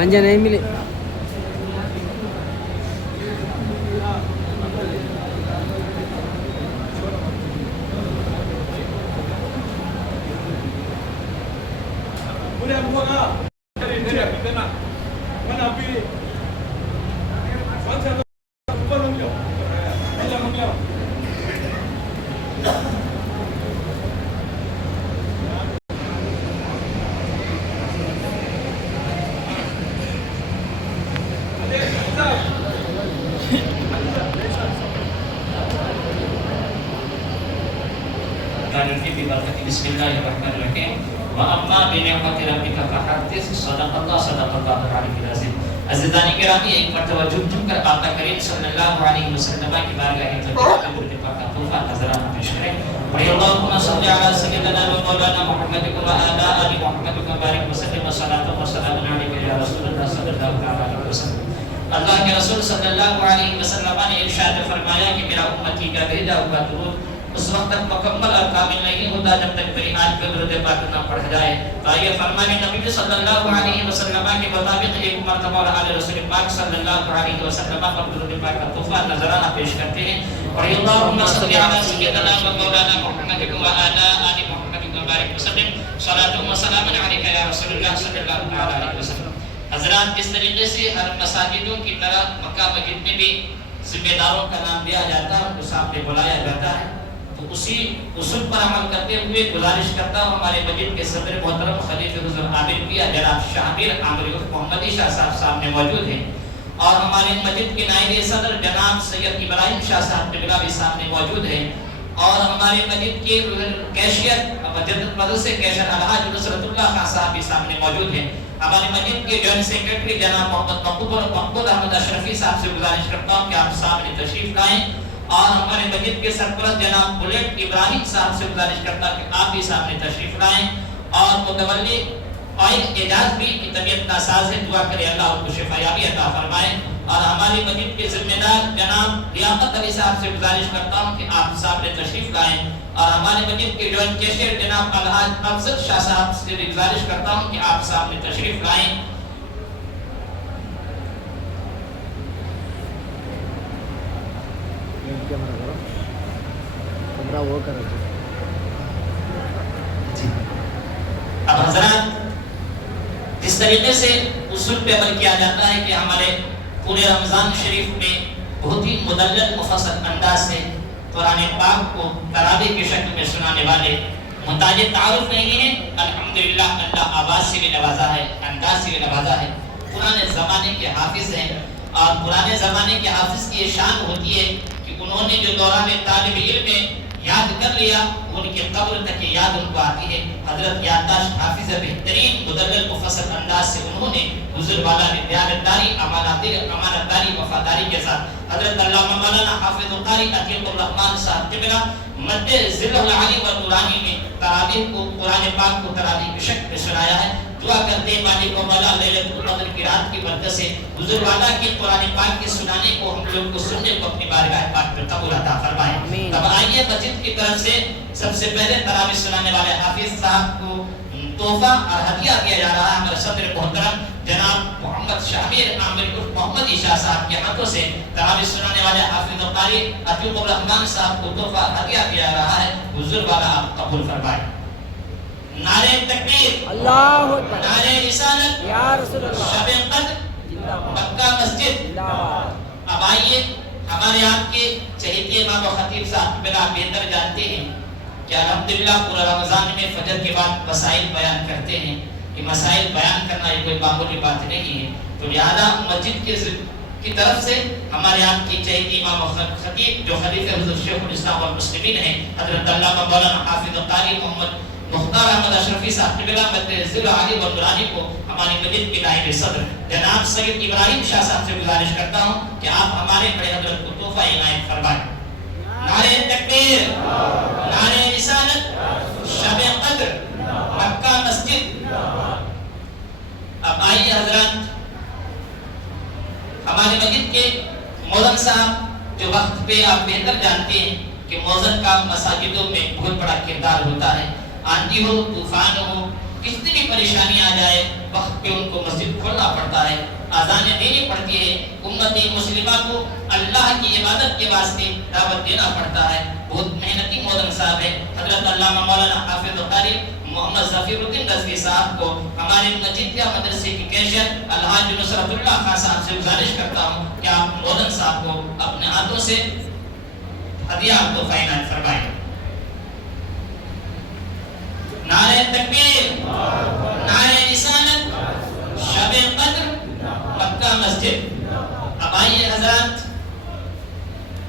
مانجا نہیں ملے. بسم الله الرحمن الرحيم واما بنعمت ربك فحدث صدق الله العلي العظيم. عزیزان گرامی، ایک مرتبہ جھوم کر آقا کریم صلی اللہ علیہ وسلم کی بارگاہ میں درود پاک کا تحفہ نذرانہ پیش کریں. اللهم صل على سيدنا ومولانا محمد وعلى ال محمد وبارك وسلم وصلاه وسلام عليك يا رسول الله صلی اللہ علیہ وسلم. اللہ کے رسول صلی اللہ علیہ وسلم نے ارشاد فرمایا کہ میرا امتی کا بھیجا ہوا درود اس وقت تک مکمل اور کامل نہیں ہوتا جب تک میری آج پہ درود پاک نہ پڑھا جائے. تو آئیے فرمانے نبی صلی اللہ علیہ وسلم کے مطابق ایک مرتبہ اور آل رسول پاک صلی اللہ علیہ وسلم پر درود پاک کا تحفہ نذرانہ پیش کرتے ہیں. اور اللهم صل على سيدنا ومولانا محمد وعلى ال محمد وبارك وسلم صلاة وسلام عليك يا رسول الله صلی اللہ علیہ وسلم. حضرات، جس طریقے سے ہر مساجدوں کی طرح مکہ مسجد میں بھی ذمہ داروں کا نام دیا جاتا ہے، ان کو سامنے بلایا جاتا ہے، تو اسی اصول پر عمل کرتے ہوئے گزارش کرتا ہوں ہمارے مسجد کے صدر محترم خلیفہ حضرت عامر پیا جناب شاہبیر عامر محمدی شاہ صاحب سامنے موجود ہیں، اور ہمارے مسجد کے نائب صدر جناب سید ابراہیم شاہ صاحب قبلہ بھی سامنے موجود ہیں، اور ہمارے مسجد کے کیشیئر مدرسے کیشیئر الحاج نصرت اللہ خان صاحب بھی سامنے موجود ہیں. ہمارے مسجد کے جوائنٹ سیکرٹری جناب محمد مقبول احمد اشرفی صاحب سے گزارش کرتا ہوں کہ آپ سامنے تشریف لائیں، اور ہمارے مسجد کے سرپرست جناب بلیٹ ابراہیم صاحب سے گزارش کرتا ہوں کہ آپ بھی سامنے تشریف لائیں، اور متولی قائد اعجاز بھی کی طبیعت ناساز ہے، دعا کرے اللہ ان کو شفا یابی عطا فرمائے. اور ہماری مسجد کے ذمہ دار جناب لیاقت علی صاحب سے گزارش کرتا ہوں کہ آپ سامنے تشریف لائیں، اور ہمارے مسجد کے جوائنٹ کیشیئر جناب الحاج افضل شاہ صاحب سے گزارش کرتا ہوں کہ آپ سامنے تشریف لائیں. اب حضرات، جس طریقے سے اصول پہ عمل کیا جاتا ہے کہ ہمارے پورے رمضان شریف میں بہت ہی مدلل مفصل انداز سے قرآن پاک کو تراویح کی شکل میں سنانے والے محتاج تعارف نہیں ہیں. الحمدللہ اللہ آواز سے بھی نوازا ہے، انداز سے بھی نوازا ہے، پرانے زمانے کے حافظ ہیں. اور پرانے زمانے کے حافظ کی یہ شان ہوتی ہے کہ انہوں نے جو دوران طالب علم میں یاد کر لیا، ان کی قبر تک یہ یاد ان کو آتی ہے. حضرت یادداشت حافظ بہترین مدلل مفصل انداز سے انہوں نے حضور والا نے دیانتداری، امانتداری، وفاداری کے ساتھ حضرت علامہ مولانا حافظ قاری عتیق الرحمن صاحب قبلہ مد ذل العلی و نورانی میں تراویح کو، قرآن پاک کو تراویح کی شکل میں سنایا ہے. دعا کرتے ہیں مالک و مولا لیلۃ القدر کی رات کی برکت سے حضور والا کی قرآن پاک کے سنانے کو، ہم لوگ کو سننے کو اپنی بارگاہ پاک پر قبول عطا فرمائے. اب آئیے مسجد کی طرف سے سب سے پہلے تراویح سنانے والے حافظ صاحب کو تحفہ اور ہدیہ دیا جا رہا ہے. ہمارے صدر محترم جناب محمد شاہبیر عامر محمد شاہ صاحب کے ہاتھوں سے تراویح سنانے والے حافظ قاری عتیق الرحمن صاحب کو تحفہ ہدیہ دیا جا رہا ہے. حضور والا آپ قبول فرمائے. نعرہ تکبیر، اللہ اکبر، نعرہ رسالت یا رسول اللہ، شب قدر، مکہ مسجد. اب آئیے، ہمارے آپ کے چہیتے امام و خطیب صاحب بنا بہتر جانتے ہیں کہ الحمدللہ پورا رمضان میں فجر کے بعد مسائل بیان کرتے ہیں. کہ مسائل بیان کرنا یہ کوئی معمولی بات نہیں ہے، تو لہذا مسجد کی طرف سے ہمارے آپ کی چہیتی امام و خطیب جو خلیفہ حضرت شیخ الاسلام والمسلمین ہیں حضرت علامہ مولانا حافظ قاری محمد مختار احمد اشرفی صاحب قبلہ مد ذل العلی و نورانی کو ہماری مسجد کے نائب صدر جناب سید ابراہیم شاہ صاحب سے گزارش کرتا ہوں کہ آپ ہمارے بڑے حضرت کو تحفہ عنایت فرمائیں. نعرہ تکبیر، نعرہ رسالت، شب قدر، مکہ مسجد. اب آئیے حضرات، ہمارے مسجد کے موذن صاحب جو وقت پہ آپ بہتر جانتے ہیں کہ موذن کا مساجدوں میں بہت بڑا کردار ہوتا ہے. آندھی ہو، طوفان ہو، کتنی بھی پریشانی آ جائے، وقت پہ ان کو مسجد کھولنا پڑتا ہے، اذانیں دینی پڑتی ہے، امت مسلمہ کو اللہ کی عبادت کے واسطے دعوت دینا پڑتا ہے۔ بہت محنتی مودن صاحب ہے حضرت علامہ مولانا حافظ قاری محمد ظفیر الدین رضوی صاحب کو ہمارے مجیدیہ مدرسے کی کیشر الحاج نصرت اللہ خان صاحب سے گزارش کرتا ہوں کہ آپ مودن صاحب کو اپنے ہاتھوں سے ہدیہ آپ کو فائنل فرمائیں۔ نعرہ تکبیر، نعرہ رسالت، شب قدر، مکہ مسجد۔ اب آئیے حضرات،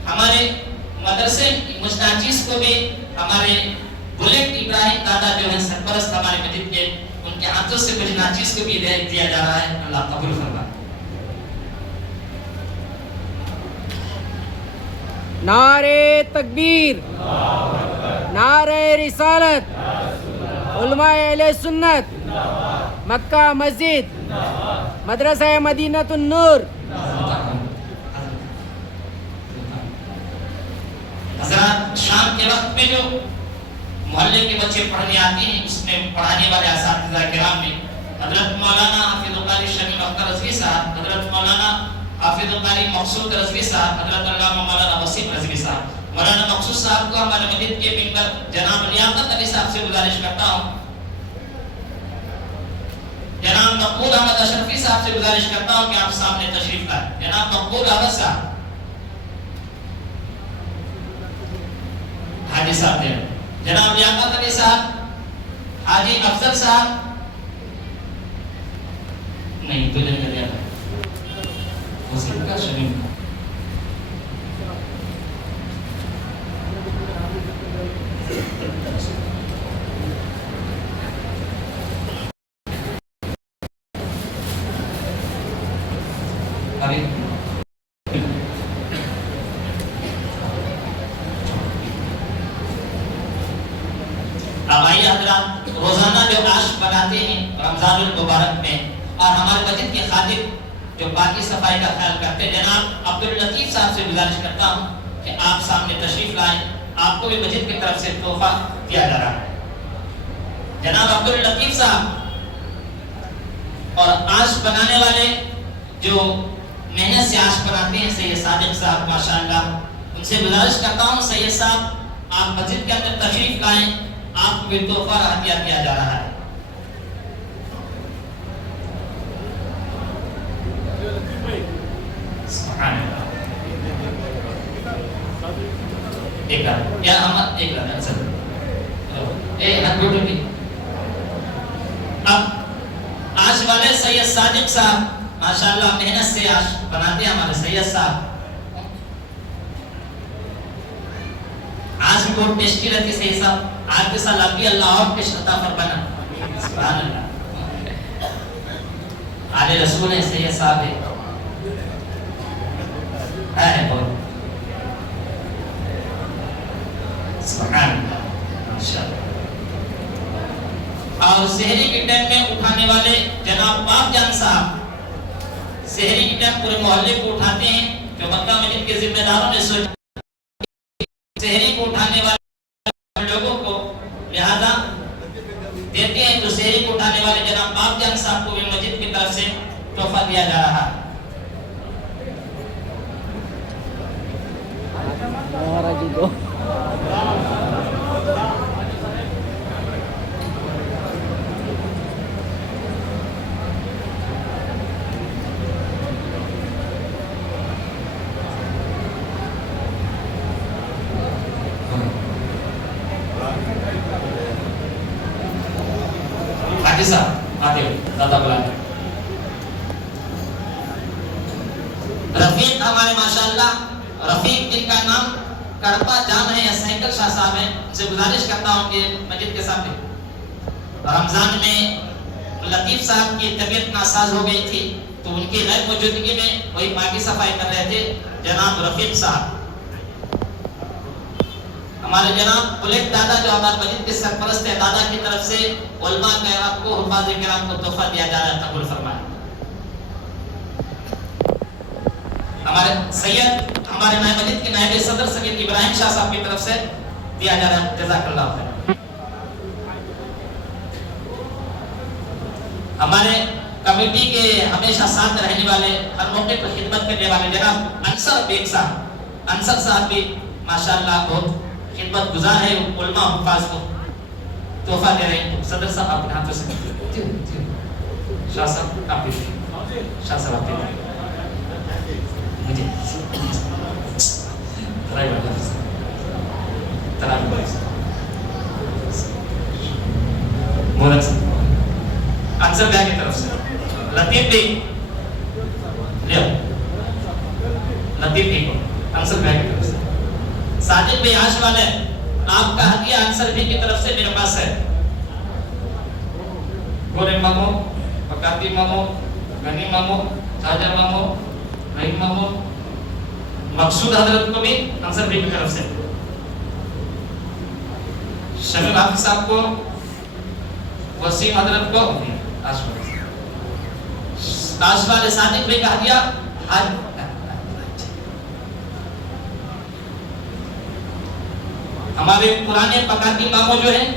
ہمارے مدرسے مجناچیز کو بھی ہمارے بلیٹ ابراہیم دادا جو ہیں سرپرست ہمارے مسجد کے، ان کے ہاتھوں سے مجناچیز کو بھی دیا جا رہا ہے، اللہ قبول فرمائے۔ نعرہ تکبیر، نعرہ رسالت، علماء اہل سنت، مکہ مسجد، مدرسہ مدینۃ النور۔ حضرات شام کے وقت میں جو محلے کے بچے پڑھنے آتے ہیں، اس میں پڑھانے والے اساتذہ کرام میں حضرت مولانا حافظ قاری شمیم اختر رضوی صاحب، حضرت مولانا حافظ قاری مقصود رضوی صاحب، حضرت علامہ مولانا وسیم رضوی صاحب۔ مولانا مقصود صاحب کو ہمارے مسجد کے ممبر جناب لیاقت علی صاحب سے گزارش کرتا ہوں، جناب مقبول احمد اشرفی صاحب سے گزارش کرتا ہوں کہ آپ سامنے تشریف لائیں۔ جناب مقبول احمد صاحب، حاجی صاحب دے، جناب لیاقت علی صاحب، حاجی افضل صاحب، نہیں تو جنگ دیا وسیم کا شمیم ابھی اب آئیے حضرات، روزانہ جو عاشق بناتے ہیں رمضان المبارک میں، اور ہمارے مسجد کے خادم جو باقی صفائی کا خیال کرتے ہیں، جناب عبداللطیف صاحب سے گزارش کرتا ہوں کہ آپ سامنے تشریف لائیں، آپ کو بھی مسجد کی طرف سے تحفہ دیا جا رہا ہے۔ جناب عبداللطیف صاحب اور عاشق بنانے والے جو محنت سے عاشق بناتے ہیں سید صادق صاحب، ماشاءاللہ، ان سے گزارش کرتا ہوں سید صاحب آپ مسجد کے اندر تشریف لائیں، آپ کو بھی تحفہ عطیہ کیا جا رہا ہے۔ سبحان اللہ۔ ایک لحظہ یا ہم ایک لحظہ اب آج والے سید صادق صاحب ماشاءاللہ محنت سے آج بناتے ہیں ہمارے سید صاحب، آج بھی بہت ٹیسٹی رہتی سید صاحب، آج کے سال آپ بھی اللہ اور ٹیسٹ عطا فرمانا۔ سبحان اللہ، آل رسول ہے سید صاحب ہے بہت، سبحان اللہ، ماشاءاللہ۔ اور سحری کے ٹائم میں اٹھانے والے جناب باپ جان صاحب، سحری کے ٹائم پورے محلے کو اٹھاتے ہیں، جو مکہ مسجد کے ذمہ داروں نے سوچا سحری کو اٹھانے والے لوگوں کو لہذا دیتے ہیں، تو سحری کو اٹھانے والے جناب باپ جان صاحب کو بھی مسجد کی طرف سے تحفہ دیا جا رہا ہے۔ حاجی صاحب آتے ہو دادا بلانے، رفیق ہمارے ماشاءاللہ، رفیق جن کا نام کڑپا جان ہے یا سینکل شاہ صاحب ہیں، ان سے گزارش کرتا ہوں کہ مسجد کے سامنے رمضان میں لطیف صاحب کی طبیعت ناساز ہو گئی تھی، تو ان کی غیر موجودگی میں وہی باقی صفائی کر رہے تھے جناب رفیق صاحب۔ ہمارے جناب بلیک دادا جو ہمارے مسجد کے سرپرست ہے، دادا کی طرف سے علماء کرام کو، حفاظ کرام کو تحفہ دیا جا رہا ہے، قبول فرمائیں۔ ہمارے سید، ہمارے نائب مسجد کے نائب صدر سید ابراہیم شاہ صاحب کی طرف سے دیا جا رہا ہے، جزاک اللہ خیر۔ ہمارے کمیٹی کے ہمیشہ ساتھ رہنے والے، ہر موقع پر خدمت کرنے والے جناب انصر بیگ صاحب، انصر صاحب بھی ماشاءاللہ بہت خدمت گزار ہے، علماء حفاظ کو تحفہ دے رہے ہیں. صدر صاحب آپ کے ہاتھوں سے، شاہ صاحب آپ بھی، شاہ صاحب آپ بھی مجھے مورک سے انصر بھائی کی طرف سے لطیف بھی لیا، لطیف بھی کو انصر بھائی کی طرف سے. ساجد بھائی آش والے، آپ کا ہدیہ انصر بھائی کی طرف سے میرے پاس ہے. گورے مامو، پکاتی مامو، غنی مامو، تاجر مامو، رحیم مامو، مقصود حضرت کو بھی انصر بھائی کی طرف سے، شمیل حافظ صاحب کو، وسیم حضرت کو، آش والے صادق بھائی کا ہدیہ ہمارے پرانے پکاتی مامو جو ہیں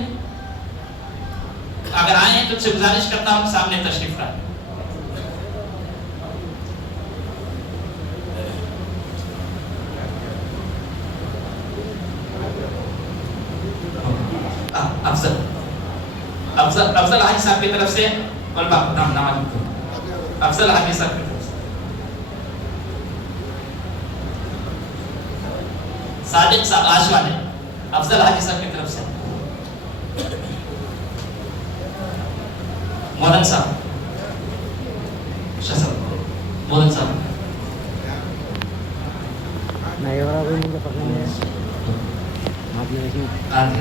اگر آئے ہیں تو سے گزارش کرتا ہوں سامنے تشریف لائیں. افضل حاجی صاحب کی طرف سے افضل حاجی صاحب کی طرف سے، صادق صاحب آش والے، افضل حاجی صاحب کی طرف سے، مولن صاحب، شاہ صاحب، مولن صاحب نہیں ہو رہا کوئی مجھے پکڑنے ہے آپ نے